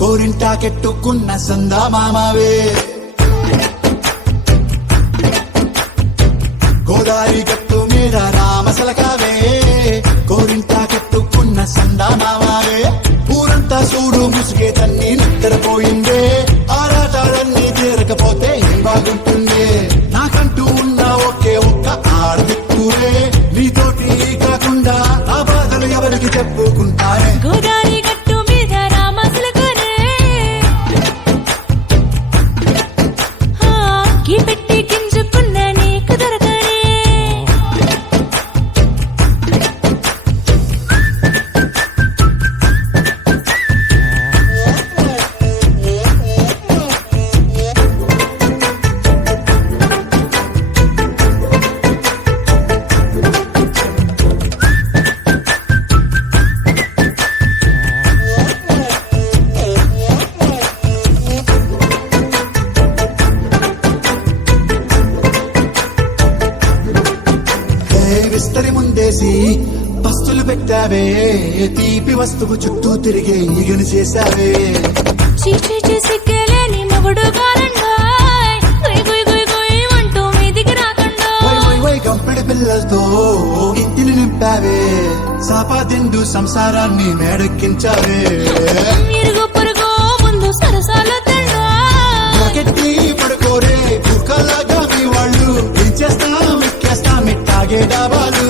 కోరింటాకెట్టుకున్న సందా మామవే గోదారి గట్టు మీద రామసలకావే కోరింటాకెట్టుకున్న సందా మామవే ఊరంతా చూడు ముసుగే తన్ని నిద్రపోయిందే ఆరాటాలన్నీ తీరకపోతే ఏం బాగుంటుంది నాకంటూ ఉన్న ఒకే ఒక్క ఆడదిక్కురే నీతోటి కాకుండా ఆ బాధలు ఎవరికి చెప్పుకుంటారే గోదారి గట్టు మీద రామసలకానే గీ పెట్టి గింజుకున్న నీకు దొరకనే విస్తరి ముందేసి పస్తులు పెట్టావే తీపి వస్తువు చుట్టూ తిరిగే ఈగను చేశావే చీచి చేసి కేలేని మొగుడు గారండాయ్ గుయ్ గుయ్ గుయ్ గుయ్ అంటూ మీదికి రాకుండా వై గంపెడి పిల్లలతో ఇంటిని నింపావే సాపాదిండు సంసారాన్ని మేడెక్కించావే ఇరుగు పొరుగు ముందు సరసాల తండా గట్టి పడుకోరే కుక్కలాగా మీ వాళ్ళు ఏం చేస్తాం ఎక్కేస్తాం ఇట్టాగే డాబాలు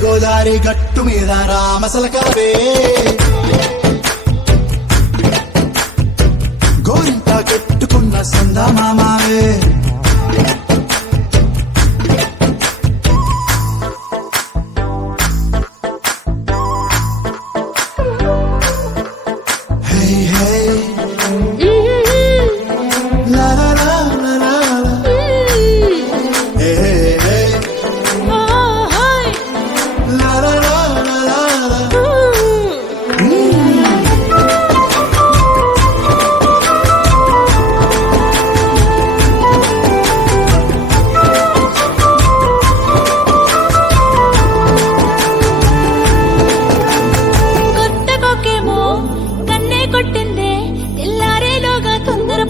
గోదారి గట్టు మీద రామసలకావే గోరింట కట్టుకున్న సందా మామవే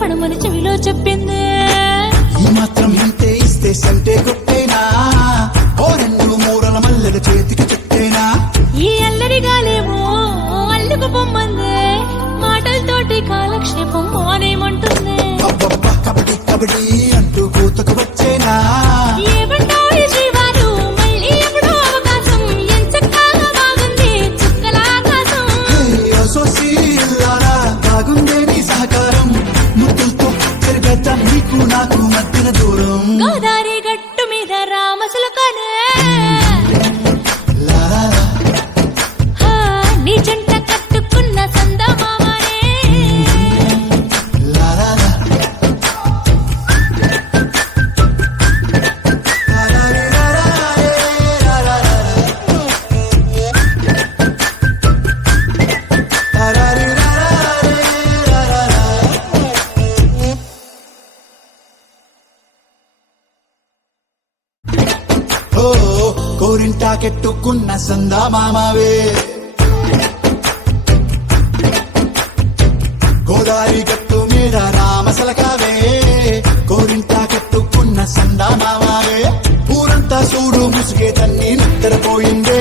పడమని చెవిలో చెప్పింది ఈ మాత్రం ఇంతే ఇస్తే సంటే కొట్టేనా ఓ రెండు మూరల మల్లెల చేతికి చుట్టేనా ఈ అల్లరి గాలేమో అల్లుకు పొమ్మంది మాటలతోటి కాలక్షేపం మానేమంటుంది అబ్బబ్బా కబడ్డీ కబడ్డీ అంటూ కూతకు వచ్చేనా ఏమంటావు ఈ జీవాలు మళ్ళీ ఎప్పుడో అవకాశం ఎంచక్కా బాగుంది చుక్కల ఆకాశం సోసి బాగుందే నీ సహకారం ముద్దులతో తిరిగేద్దాం నీకు నాకు మధ్యన దూరం గోదారి గట్టు మీద రామసలకానే నీ జంట కట్టుకున్న సందా మామనే కోరింటాకెట్టుకున్న సందా మామవే గోదారి గట్టు మీద రామసలకావే కోరింటాకెట్టుకున్న సందా మామవే ఊరంతా చూడు ముసుగే తన్ని నిద్రపోయిందే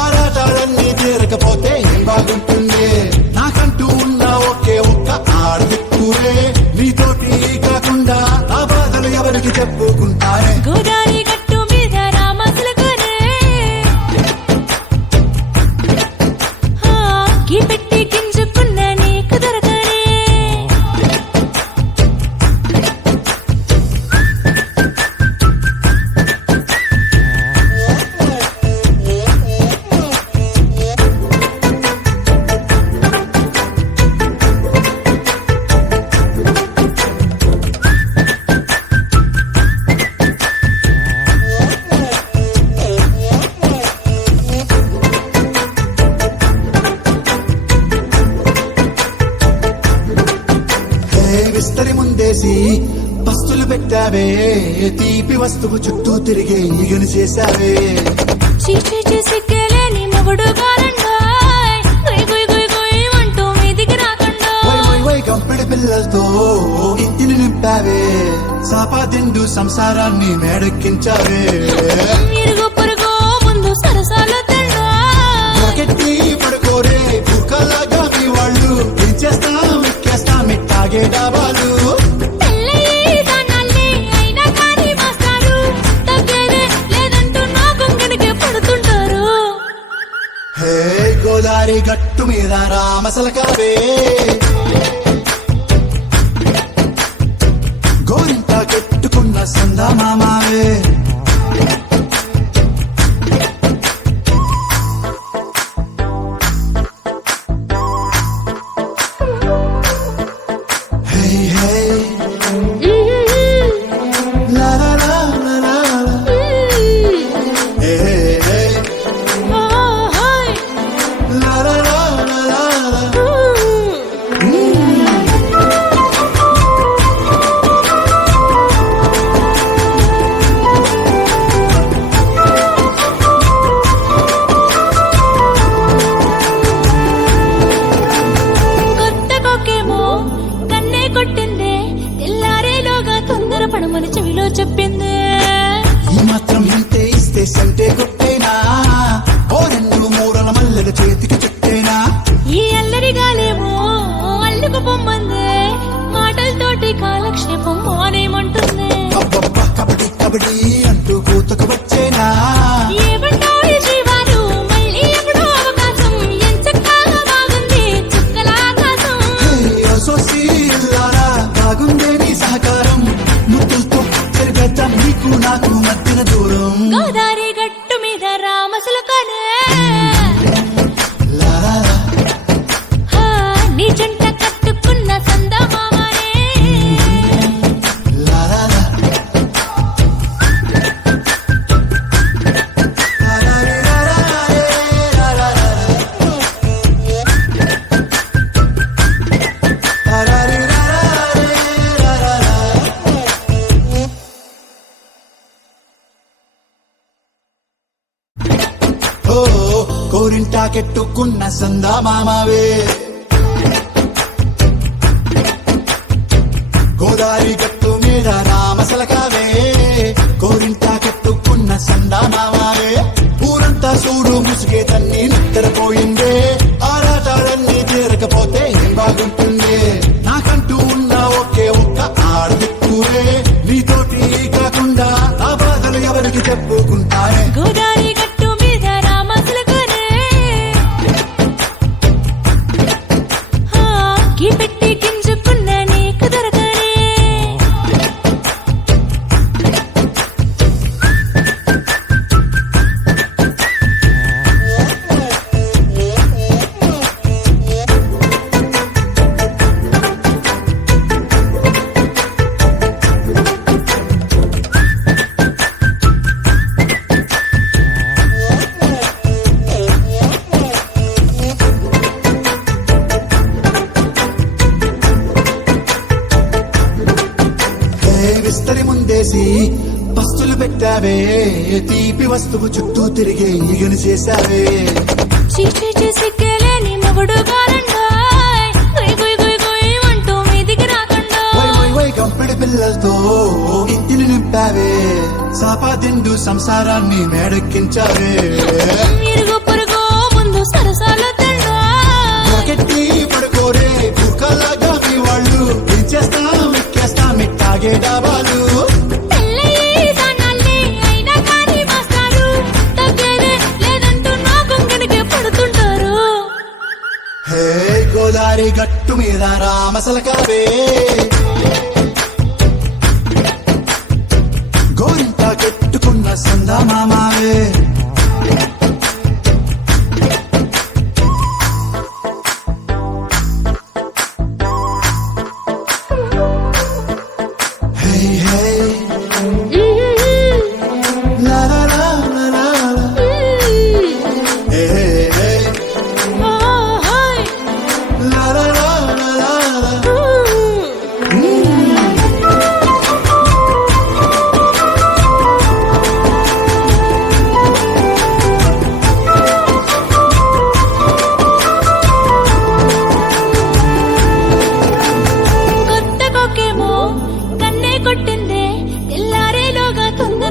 ఆరాటాలన్నీ తీరకపోతే ఏం బాగుంటుంది నాకంటూ ఉన్న ఒకే ఒక్క ఆడదిక్కురే నీతోటి కాకుండా ఆ బాధలు ఎవరికి చెప్పుకుంటారే గోదారి గట్టు మీద రామసలకానే గీ పెట్టి గింజుకున్న నీకు దొరకనే విస్తరి ముందేసి పస్తులు పెట్టావే తీపి వస్తువు చుట్టూ తిరిగే ఈగను చేశావే చీచీ సిగ్గలేని మొగుడు గారండాయ్ గుయ్ గుయ్ గుయ్ గుయ్ అంటూ మీదికి రాకుండా వై వై వై గంపెడి పిల్లలతో ఇంటిని నింపావే సాపాదిండు సంసారాన్ని మేడెక్కించావే ఇరుగు పొరుగు ముందు సరసాలు తండా గట్టి పడుకోరే కుక్కలాగా మీ వాళ్ళు ఇచ్చేస్తాం ఎక్కేస్తాం ఇట్టాగే డాబాలు పెళ్ళయి దానాల్ని అయినా కానీ మాస్తారు తగ్గేదే లేదంటూ నా కొంగడికే పడుతుంటారు హే గోదారి గట్టు మీద రామసలకావే గోరింట కట్టుకున్న సందా మామావే హే హే లా లా లా లా లా హే హే ఓహోయ్ లా లా లా లా లా కొత్త కొక్కేమో కన్నే కొట్టిందే తెల్లారేలోగా తొందర పడమని చెవిలో చెప్పిందే ఈ మాత్రం ఇంతే ఇస్తే సంటే కొట్టేనా ఓ రెండు మూరల మల్లెల చేతికి చుట్టేనా ఈ అల్లరి గాలేమో అల్లుకు పొమ్మందే మాటలతోటి కాలక్షేపం మానేమంటుంది అబ్బబ్బా కబడ్డీ కబడ్డీ అంటూ కూతకు వచ్చేనా ఏమంటావు ఈ జీవాలు మళ్ళీ ఎప్పుడో అవకాశం ఎంచక్కా బాగుంది చుక్కల ఆకాశం సోసీలారా బాగుందే నీ సహకారం ముద్దులతో చెరిపేద్దాం నీకు నాకు మధ్యన దూరం గోదారి గట్టు మీద రామసులకనే లా లా లా. హా, నీ జంట కట్టుకున్న సందమామనే లా లా లా. లా లా లా లా లా లా లా లా. లా లా లా లా లా లా లా. ఓ కోరింటా కెట్టుకున్న సందా మామావే గోదారి గట్టు మీద రామసలకావే కోరింటా కెట్టుకున్న సందా మామావే ఊరంతా చూడు ముసుగే తన్ని నిద్రపోయిందే ఆరాటాలన్నీ తీరకపోతే ఏం బాగుంటుంది నాకంటూ ఉన్న ఒకే ఒక్క ఆడదిక్కువే నీతోటి కాకుండా ఆ బాధలు ఎవరికి చెప్పుకుంటారే గోదారి గట్టు మీద రామసులకనే హా, గీ పెట్టి గింజుకున్న నీకు దొరకనే విస్తరి ముందేసి పస్తులు పెట్టావే తీపి వస్తువు చుట్టూ తిరిగే ఈగను చేశావే చీచీ సిగ్గలేని మొగుడు గారండాయ్ గుయ్ గుయ్ గుయ్ గుయ్ అంటూ మీదికి రాకుండా వై వై వై గంపెడి పిల్లలతో ఇంటిని నింపావే సాపాదిండు సంసారాన్ని మేడెక్కించావే ఇరుగు పొరుగు ముందు సరసాలు తండా గట్టి పడుకోరే కుక్కలాగా మీ వాళ్ళు ఇచ్చేస్తాం ఎక్కేస్తాం ఇట్టాగే డాబాలు పెళ్ళయి దానాల్ని అయినా కానీ మాస్తారు తగ్గేదే లేదంటూ నా కొంగడికే పడుతుంటారు హే గోదారి గట్టు మీద రామసలకావే గోరింట కట్టుకున్న సందా మామావే హే హే లా లా లా లా లా లా. హే హే ఓహోయ్ లా లా లా లా లా లా.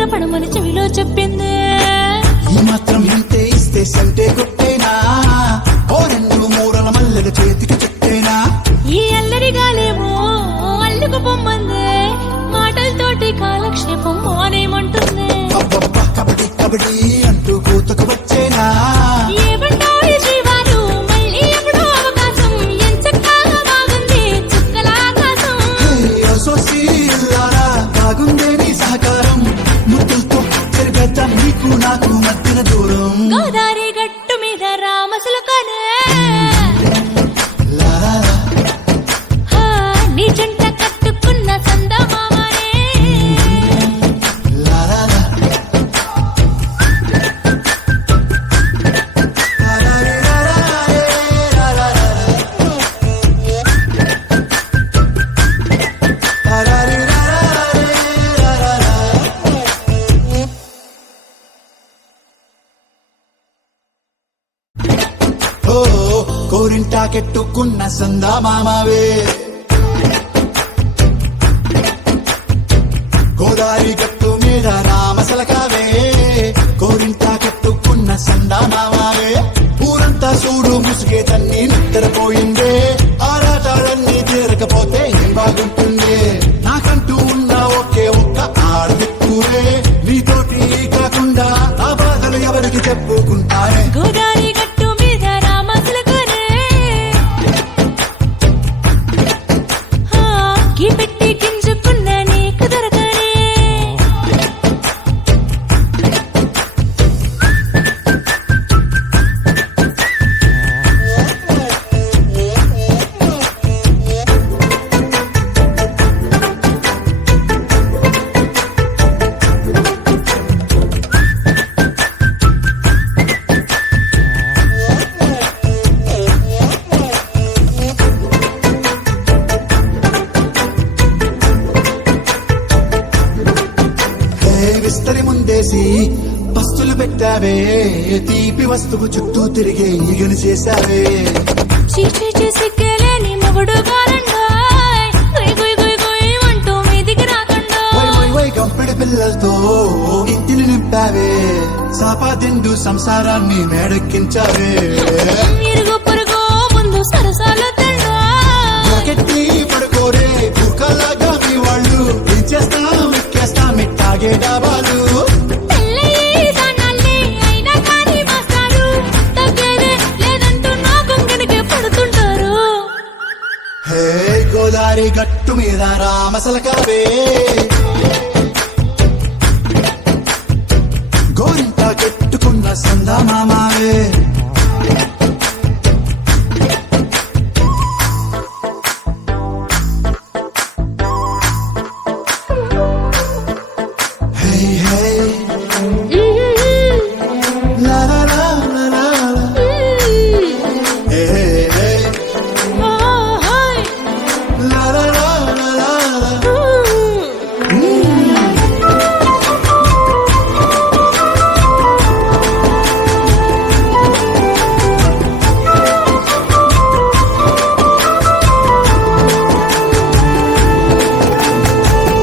తొందరపడమని చెవిలో చెప్పింది. ఈ మాత్రం ఇంతే ఇస్తే సంటే కొట్టేనా, ఓ రెండు మూరల మల్లెల చేతికి చుట్టేనా. ఈ అల్లరి గాలేమో అల్లుకు పొమ్మంది, మాటలతోటి కాలక్షేపం మానేమంటుంది. అబ్బబ్బా కబడ్డీ కబడ్డీ అంటూ కూతకు వచ్చేనా. ఏమంటావు ఈ జీవాలు, మళ్ళీ ఎప్పుడో అవకాశం, ఎంచక్కా బాగుంది చుక్కల ఆకాశం. సోసీలారా బాగుందే నీ సహకారం, ముద్దులతో చెరిపేద్దాం నీకు నాకు మధ్యన దూరం. గోదారి గట్టు మీద రామసులకనే నీ జంట కట్టుకున్న సందమామనే. ఓ కోరింటాకెట్టుకున్న సందా మామవే, గోదారి గట్టు మీద రామసలకావే. కోరింటాకెట్టుకున్న సందా మామవే, ఊరంతా చూడు ముసుగే తన్ని నిద్రపోయిందే. ఆరాటాలన్నీ తీరకపోతే ఏం బాగుంటుంది. నాకంటూ ఉన్న ఒకే ఒక్క ఆడదిక్కురే, నీతోటి కాకుండా ఆ బాధలు ఎవరికి చెప్పుకుంటారే. గోదారి గట్టు మీద రామసులకనే గీ పెట్టి గింజుకున్న నీకు దొరకనే. విస్తరి ముందేసి పస్తులు పెట్టావే, తీపి వస్తువు చుట్టూ తిరిగే ఈగను చేశావే. చీచీ సిగ్గలేని మొగుడు గారండాయ్, గుయ్ గుయ్ గుయ్ గుయ్ అంటూ మీదికి రాకుండా. వై వై వై గంపెడి పిల్లలతో ఇంటిని నింపావే, సాపాదిండు సంసారాన్ని మేడెక్కించావే. ఇరుగు పొరుగు ముందు సరసాలు తండా, గట్టి పడుకోరే కుక్కలాగా మీ వాళ్ళు, ఇచ్చేస్తాం ఎక్కేస్తాం ఇట్టాగే డాబాలు. పెళ్ళయి దానాల్ని అయినా కానీ మాస్టారు, తగ్గేదే లేదంటూ నా కొంగనికే పడుతుంటారు. హే గోదారి గట్టు మీద రామసలకావే, గోరింటా కెట్టుకున్న సందా మామావే. హే హే లా లా లా లా లా లా. హే హే ఓహోయ్ లా లా లా లా లా లా.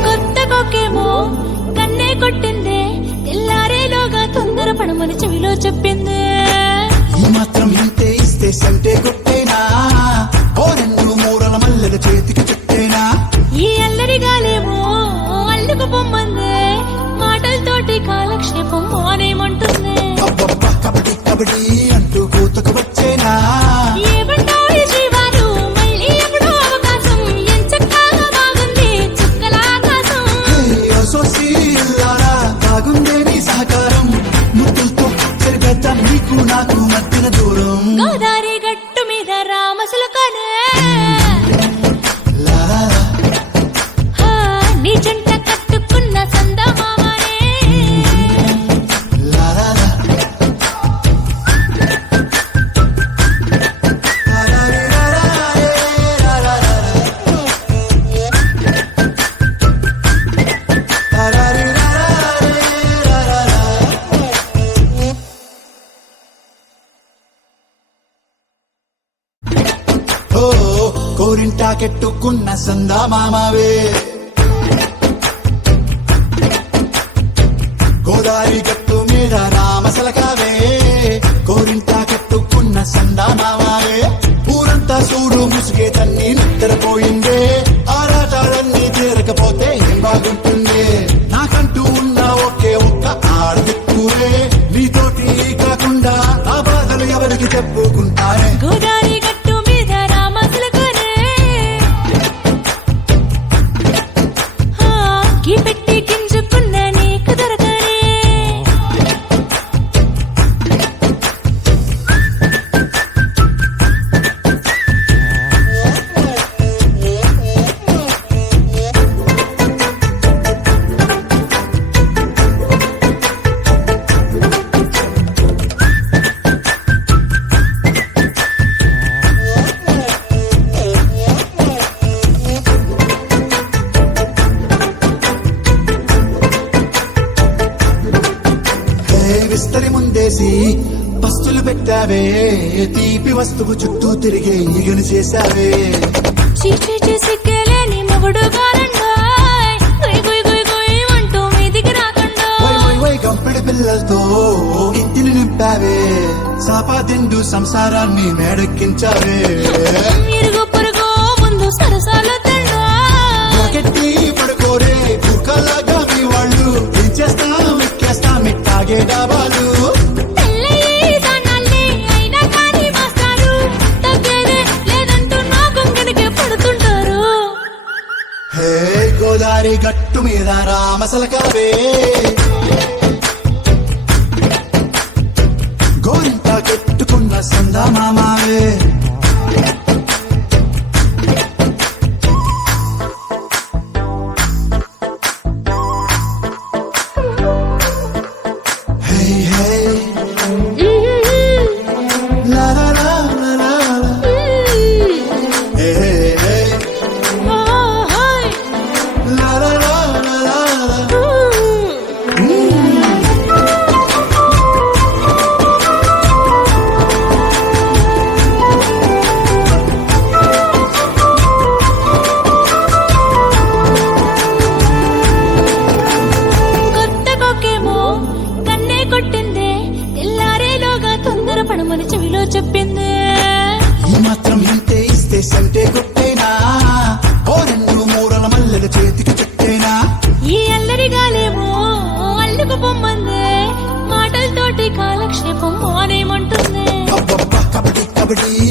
కొత్త కొక్కేమో కన్నే కొట్టిందే, తెల్లారేలోగా తొందరపడమని చెవిలో చెప్పింది. ఈ మాత్రం ఇంతే ఇస్తే సంటే కొట్టేనా, ఓ రెండు మూరల మల్లెల చేతికి చుట్టేనా. ఈ అల్లరి గాలేమో అల్లుకు పొమ్మంది, మాటలతోటి కాలక్షేపం మానేమంటుంది. అబ్బబ్బా కబడ్డీ కబడ్డీ అంటూ కూతకు వచ్చేనా. ఏమంటావు ఈ జీవాలు, మళ్ళీ ఎప్పుడో అవకాశం, ఎంచక్కా బాగుంది చుక్కల ఆకాశం. సోసీలారా బాగుందే నీ సహకారం, ముద్దులతో చెరిపేద్దాం నీకు నాకు మధ్యన దూరం. గోదారి గట్టు మీద రామసులకనే నీ జంట కట్టుకున్న సందమామనే. లా లా లా. ఓ కోరింటాకెట్టుకున్న సందా మామవే, మసలకావే కోరింటా కట్టుకున్న సందామావే ఊరంతా సూడు ముసుగే తన్ని నిద్రపోయిందే ఆరాటాలన్నీ తీరకపోతే ఏం బాగుంటుంది నాకంటూ ఉన్న ఒకే ఒక్క ఆడదిక్కువే నీతోటి కాకుండా ఆ బాధలు ఎవరికి చెప్పుకుంటానే గోదారి గట్టు మీద రామసులకరే కీ పెట్టి గింజుకున్న నీకు దొరకరే విస్తరి ముందేసి పస్తులు పెట్టావే తీపి వస్తువు చుట్టూ తిరిగే ఈగలు చేశావే చీచి సిగ్గలేని మొగుడు గారండాయ్ గుయ్ గుయ్ గుయ్ గుయ్ అంటూ మీదికి రాకుండా వై వై వై గంపెడి పిల్లలతో ఇంటిని నింపావే సాపాదిండు సంసారాన్ని మేడెక్కించావే ఇరుగు పొరుగు ముందు సరసాల తండా గట్టి పడుకోరే కుక్కలాగా మీ వాళ్ళు ఏం చేస్తాం ఎక్కేస్తాం ఇట్టాగే డాబాలు తెల్లయి దానాల్ని అయినా కానీ మాస్తారు తగ్గేదే లేదంటూ నా కొంగనికే పడుతుంటారు హే గోదారి గట్టు మీద రామసలకావే గోరింట కట్టుకున్న సందామావే హే హే లా లా లా లా లా లా. హే హే హే లా లా లా లా లా లా. కొత్త కొక్కేమో కన్నే కొట్టిందే తెల్లారేలోగా తొందర పడమని చెవిలో చెప్పిందే ఈ మాత్రం ఇంతే ఇస్తే సంటే కొట్టేనా ఓ రెండు మూరల మల్లెల చేతికి చుట్టేనా ఈ అల్లరి గాలేమో అల్లుకు పొమ్మందే మాటలతోటి కాలక్షేపం మానేమంటుంది అబ్బబ్బా కబడ్డీ కబడ్డీ